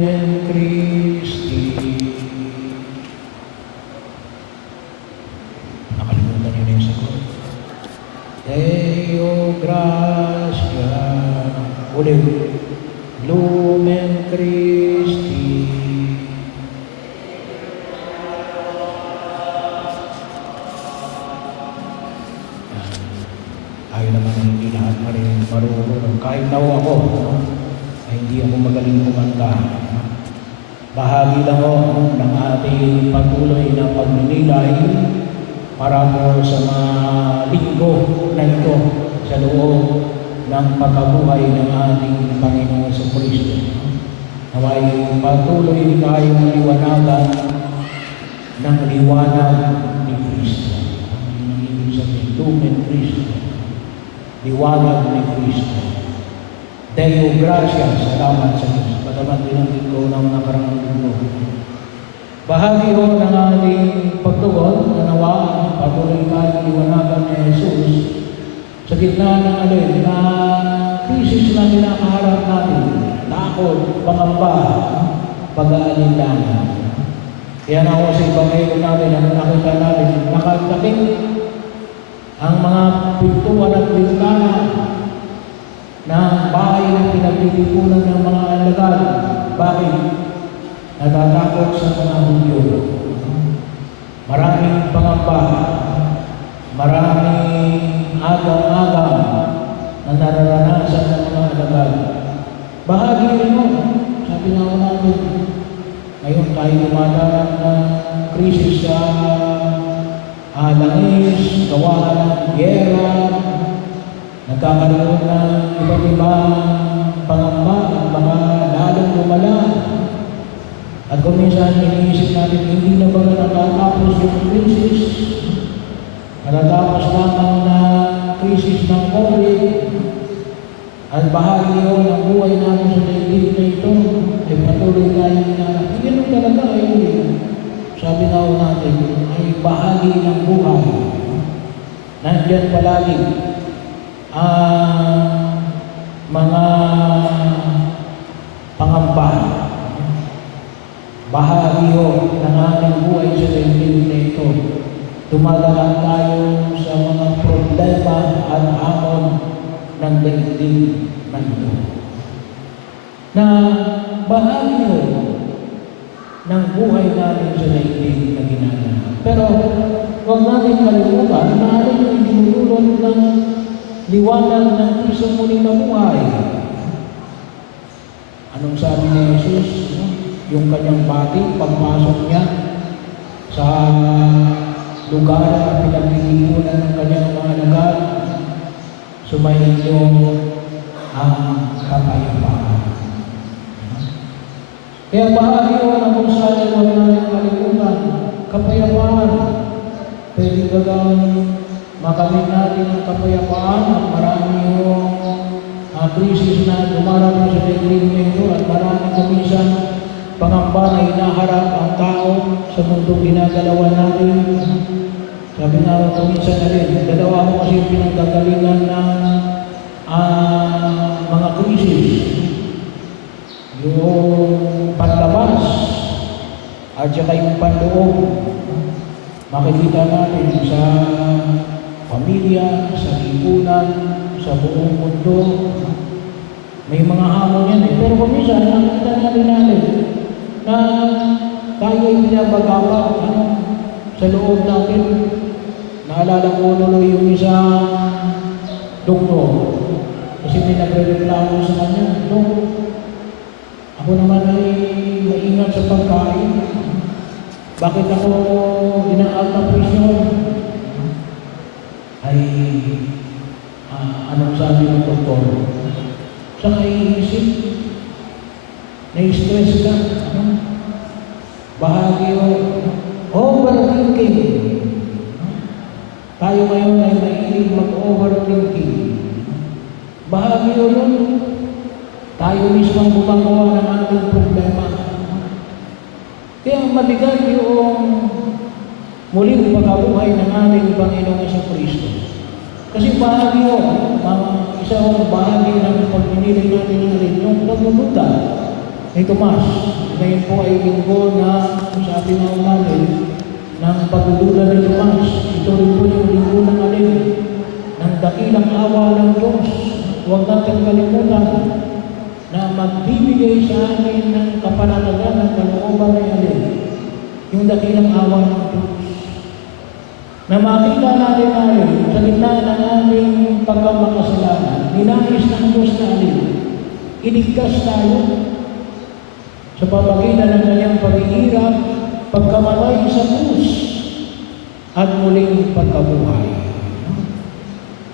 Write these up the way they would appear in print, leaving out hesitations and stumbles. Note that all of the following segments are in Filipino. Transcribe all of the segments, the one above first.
En Christi. Nakalimutan niyo na yung sagot. Deo gracia. Ulit. Lumen Christi. Ayaw naman na hindi lahat marunong. Kahit na ako, ay hindi ako magaling kumanta. Bahagi lang ako ng ating patuloy na pagninilay para po sa mga linggo na ito sa loob ng pagkabuhay ng ating Panginoon sa Kristo. Naway patuloy tayong liwanagan ng liwanag ni Kristo. Ang ibig sabihin, Lumen Christi. Liwanag ni Kristo. Deo gracia, salamat sa Diyos. Pataman din ang linggo ng nakarang linggo. Bahagi ho ng ating pagtugon na nawa, patuloy tayong liwanagan ni Jesus sa gitna ng na krisis na kinakaharap natin, takot, pangamba, pag-aalinlangan. Kaya na ako sa Ebanghelyo natin, ang nakita natin, nakagdating ang mga pintuan at bintana ng bahay na pinagtitipunan ng mga alagad. Bakit? Natatakot sa mga Hudyo. Maraming pangamba, maraming agang-agang na nararanasan ng mga alagad. Bahagi rin mo, sabi nga ko natin, ngayon tayo dumadaan ng krisis sa langis, gawa ng gera, nagkakaroon ng iba't ibang pangamba at baka lalong lumala. At kung minsan iniisip natin, hindi na ba natatapos yung krisis? Natatapos lamang na krisis ng COVID at bahagi yun ng buhay natin sa daigdig na ito ay patuloy tayo na hindi naman talaga ay sabi nga natin ay bahagi ng buhay. Nandiyan palagi ang mga pangamba. Bahagi ho ng ating buhay sa daigdig na ito. Dumadaan tayo sa mga problema at hamon ng daigdig na ito. Na bahagi ho ng buhay natin sa daigdig na ginagawa. Pero huwag natin kalimutan na ano yung dinulot ng liwanag ng Kristo muling mabuhay. Anong sabi ni Jesus? Yung kanyang bati, pagpasok niya sa lugar na pinagtitipunan ng kanyang mga alagad, sumainyo ang kapayapaan. Kaya bahagi ko na kung saan huwag natin kalimutan, kapayapaan. Pwede ba bang makamit natin ang kapayapaan at marami yung krisis na dumarating sa daigdig na ito at marami kumisan pangamba na hinaharap ang tao sa mundong ginagalawan natin. Sabi nga ako kumisan na rin, dalawa ko kasi yung pinagdagalingan ng mga krisis. Yung panlabas at saka yung panloob. Makikita natin sa pamilya, sa lipunan, sa buong mundo. May mga hamon yan Pero kuminsan, nakikita natin na tayo ay pinabagabag sa loob natin. Naalala ko tuloy yung isang doktor. Kasi may nagre-reklamo sa kanya, ako naman ay maingat sa pagkain. Bakit ako ina-alta prison? Ay, anong sabi ng doktor? Sa naiisip, na-stress ka. Bahagi o overthinking. Tayo ngayon ay mahilig mag-overthinking. Bahagi o yun, tayo mismo ang gumagawa ng ating problema. Kaya mabigat yung muling pagkabuhay ng ating Panginoon sa Kristo. Kasi bahagi o, isang bahagi ng pagpinili natin yung pagbubuta ni Tomas. Ngayon po ay linggo na sabi nga natin ng pagdudula ni Tomas. Ito rin po yung linggo ng alin, ng dakilang awa ng Diyos. Huwag natin kalimutan na magbibigay sa amin ng kapanatagan ng kalooban ng alin, yung dakilang awa ng Diyos. Na makita natin sa gitna ng aming pagkamakasalanan, ninais ng Diyos na alin, iligtas tayo sa pamagitan ng kanyang paghihirap, pagkamatay sa krus, at muling pagkabuhay.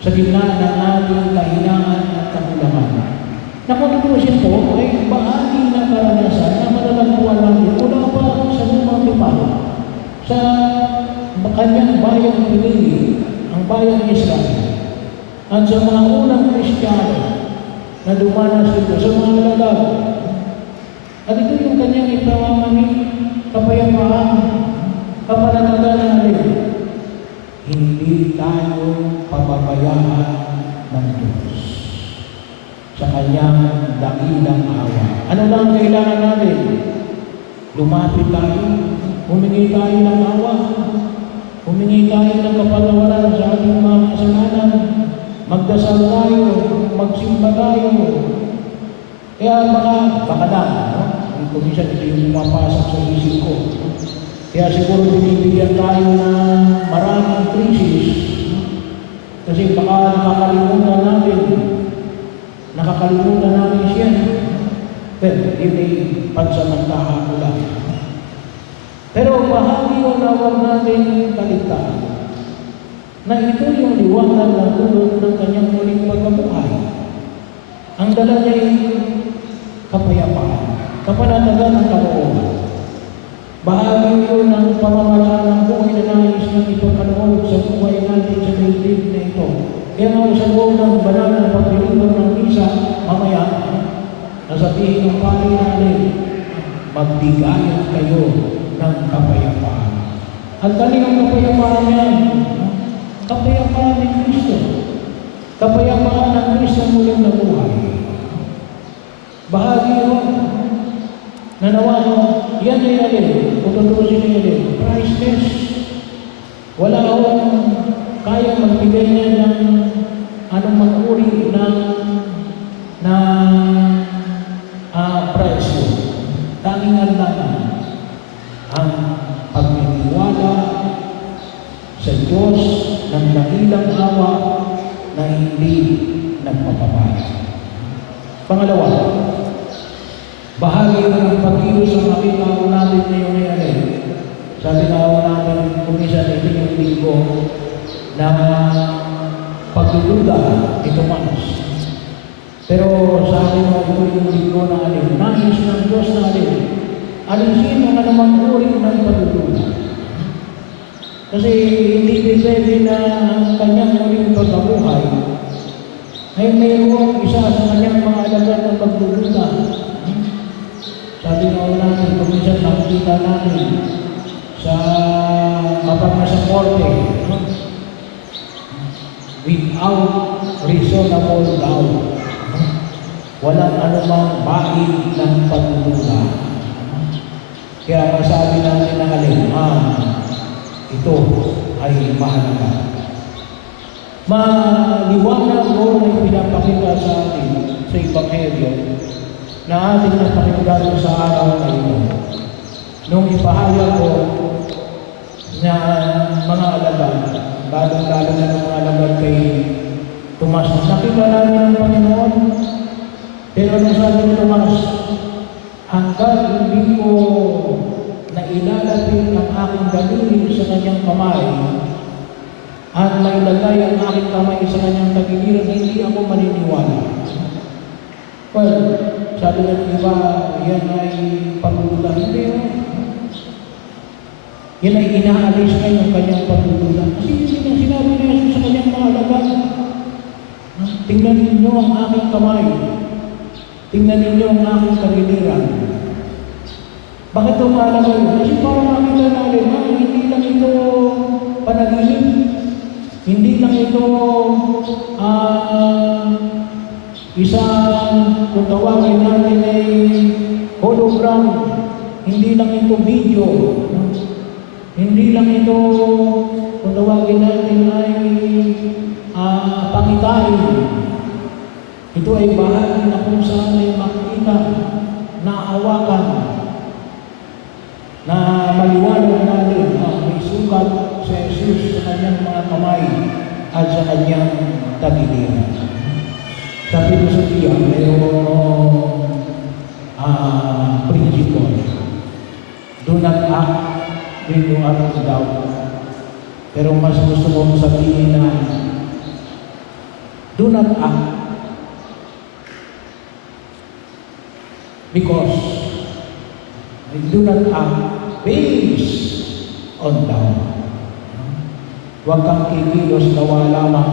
Sa gitna ng ating kahinaan at kakulangan. Na kung tutusin po, ay bahagi ng karanasan na malalagpuan natin mula pa sa lumang tipan, sa kanyang bayang pinili, ang bayang Israel, at sa mga unang Kristiyano na dumanas dito, sa mga lalag. At ito yung kanyang ipamamani, kapayapaan, kapanatagan natin. Hindi tayo pababayaan ng Diyos sa kanyang dakilang awa. Ano lang kailangan natin? Lumapit tayo, humingi tayo ng awa, humingi tayo ng kapatawaran sa ating mga kasalanan, magdasal tayo, magsimba tayo. Kaya baka lang, kung minsan ito yung pumapasok sa isip ko. Kaya siguro binibigyan tayo ng maraming krisis. Kasi baka nakakalimutan natin siya. Pero yun ay pansamantala ko lang. Pero bahagi yung nawag natin kaligtaan na ito yung liwanag ng tulog ng kanyang muling pagkabuhay. Ang dala niya ay kapayapaan, kapanatagan ng kalooban. Bahagi yun ng pamamalaan ng buhay na nais ng ipagkaloob sa buhay natin sa daigdig na ito. Kaya nga sa loob ng banal na pagpilipag ng misa, mamaya, nasabihin ng pari natin, magbigayan kayo ng kapayapaan. Ang talingang kapayapaan yan, kapayapaan ni Kristo. Kapayapaan ng Kristo muling nabuhay. Bahagi yun, nanawa yan ay alin, tututusin niya alin, priceless. Wala akong kaya magbigay niya ng anong mag-uri ng presyo. Tanging ang pagmimiwala sa Diyos ng dakilang awa na hindi nagpapabayad. Pangalawa, bahagi ng pag-iwas ang makita ko natin ngayon ay alin. Sabi na ako natin, kumisan ito yung linggo na pagdududa ni Tomas. Pero sa akin ito yung linggo na alin. Nais ng Diyos na alin. Alisin ang anumang uri ng pagdududa. Kasi hindi pwede na ang kanyang muling pagkabuhay ay mayroong isa sa kanyang mga alagad ng pagdududa. Sabi nga natin, kung minsan nakikita natin sa kapag nasa korte, without reasonable doubt, walang anumang bahid ng pagdududa. Kaya masabi natin na alin, ito ay mahalaga. Maliwanag mo na pinapakita sa atin sa Ebanghelyo na ating napakinggan sa araw na ito. Nung ipahayag ko na mga alagad, lalong-lalo na ng mga alagad kay Tomas, nakita namin ang Panginoon. Pero nasabi ni Tomas, hanggang hindi ko nailalapit ang aking daliri sa kanyang kamay at mailagay ang aking kamay sa kanyang tagiliran, hindi ako maniniwala. Well, sabi ng iba, yan ay pagdududa. Hindi yun. Yan ay inaalis na yung kanyang pagdududa. Kasi yun ang sinabi na Jesus sa kanyang mga alagad. Tingnan ninyo ang aking kamay. Tingnan ninyo ang aking tagiliran. Bakit ito mahalaga yun? Kasi para makita natin, hindi lang ito panaginip. Hindi lang ito isang kung tawagin natin ay hindi lang ito video, hindi lang ito, kung tawagin natin ay pangitain. Ito ay bahagi na kung saan ay makita, naawakan, na maliwanag natin na may sugat sa Jesus sa kanyang mga kamay at sa kanyang tagiliran. Sa filosofiya, mayroong principle. Do not act when you are in doubt. Pero mas gusto kong sabihin na do not act because do not act based on doubt. Huwag kang kikilos na wala lamang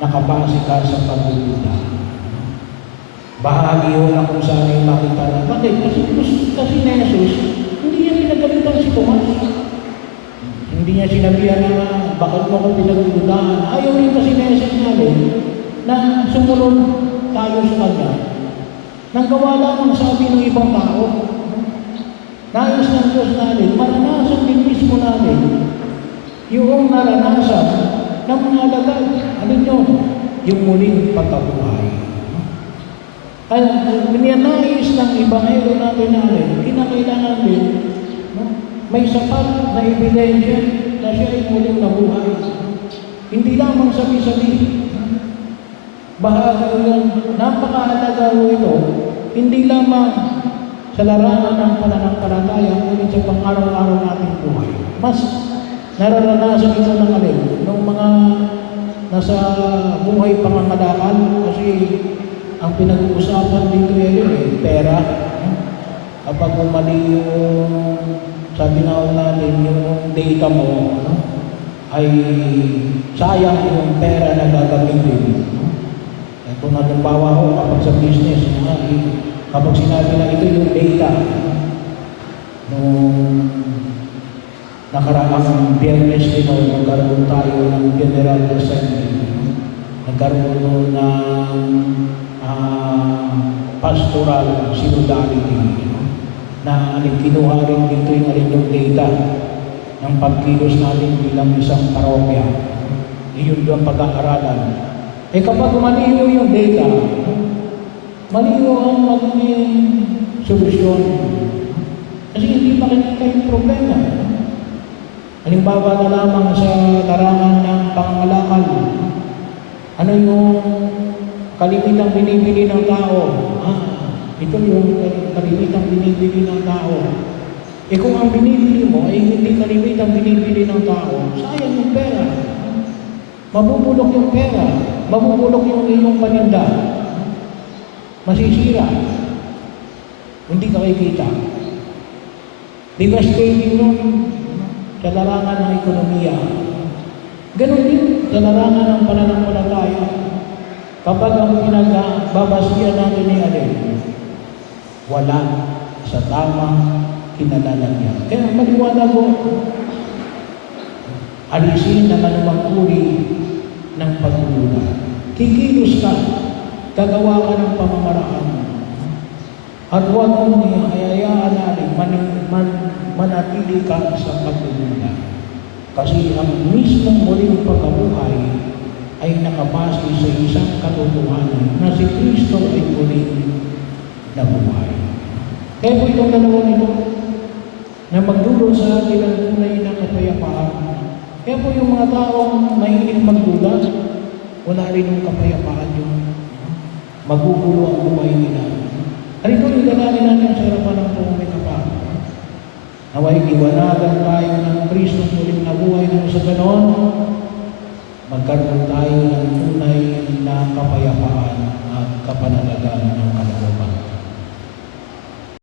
nakabase ka sa pagdududa. Bahagi yun na kung saan ay makita na. Bakit? Kasi na Jesus, hindi niya pinagalitan si Tomas. Hindi niya sinabihan na bakit mo ko pinagdududahan. Ayaw rin kasi na Jesus natin na sumunod tayo sa kanya. Nang gawa lamang sabi ng ibang tao. Nais ng Diyos natin, maranasan din mismo natin yung naranasan ng mga alagad. Ano nyo? Yung muling pagkabuhay. At niyanais ng Ebanghelyo natin, kinakailangan din, may sapat na ebidensya na siya ay muling nabuhay. Hindi lamang sabi-sabi. Bahagi yung napakahalaga ito, hindi lamang sa larangan ng pananampalataya, ngunit sa pang-araw-araw nating buhay. Mas nararanasan ito ng alin, ng mga nasa buhay pangangalakal, kasi ang pinag-uusapan dito yun pera. Kapag umali yung, sabi na natin, yung data mo, ay sayang yung pera na gagamitin. Kung halimbawa ko, kapag sa business, kapag sinabi na ito yung data, nung nakaraang Biyernes ito, nagkaroon tayo ng General Assembly, nagkaroon ng pastoral synodality, na kinuha rin dito yung data ng pagkilos natin bilang isang parokya. Iyon doon pag-aaralan. Kapag maliho yung data, maliho ang magiging solusyon. Kasi hindi makikita yung problema. Halimbawa na lamang sa larangan ng pangangalakal, ano yung kalimitang binibili ng tao? Ito yung kalimitang binibili ng tao. Kung ang binibili mo ay hindi kalimitang binibili ng tao, sayang yung pera. Mabubulok yung pera. Mabubulok yung iyong paninda. Masisira. Hindi ka kikita. Devastating nun sa larangan ng ekonomiya. Ganon din sa larangan ng pananampalataya. Kapag ang pinagbabasihan natin ni alin, wala sa tamang kinalalanyan. Kaya maliwanag ko, alisin ang anumang uri ng pagdududa. Kikilos ka, gagawa ka ng pamamaraan. At huwag mong ihayayaan natin manatili ka sa pagdududa. Kasi ang mismong muling pagkabuhay ay nakabase sa isang katotohanan na si Kristo ay muling nabuhay. Kaya po itong dalawang ito na magdulot sa atin ang tunay na kapayapaan. Kaya po yung mga taong mahilig magduda, wala rin yung kapayapaan yung magugulo ang buhay nila. Halito yung dalangin natin sa harapan ng Panginoon kapal. Naway iwanagan tayo ng Kristo muling nabuhay nang sa ganon, magkaroon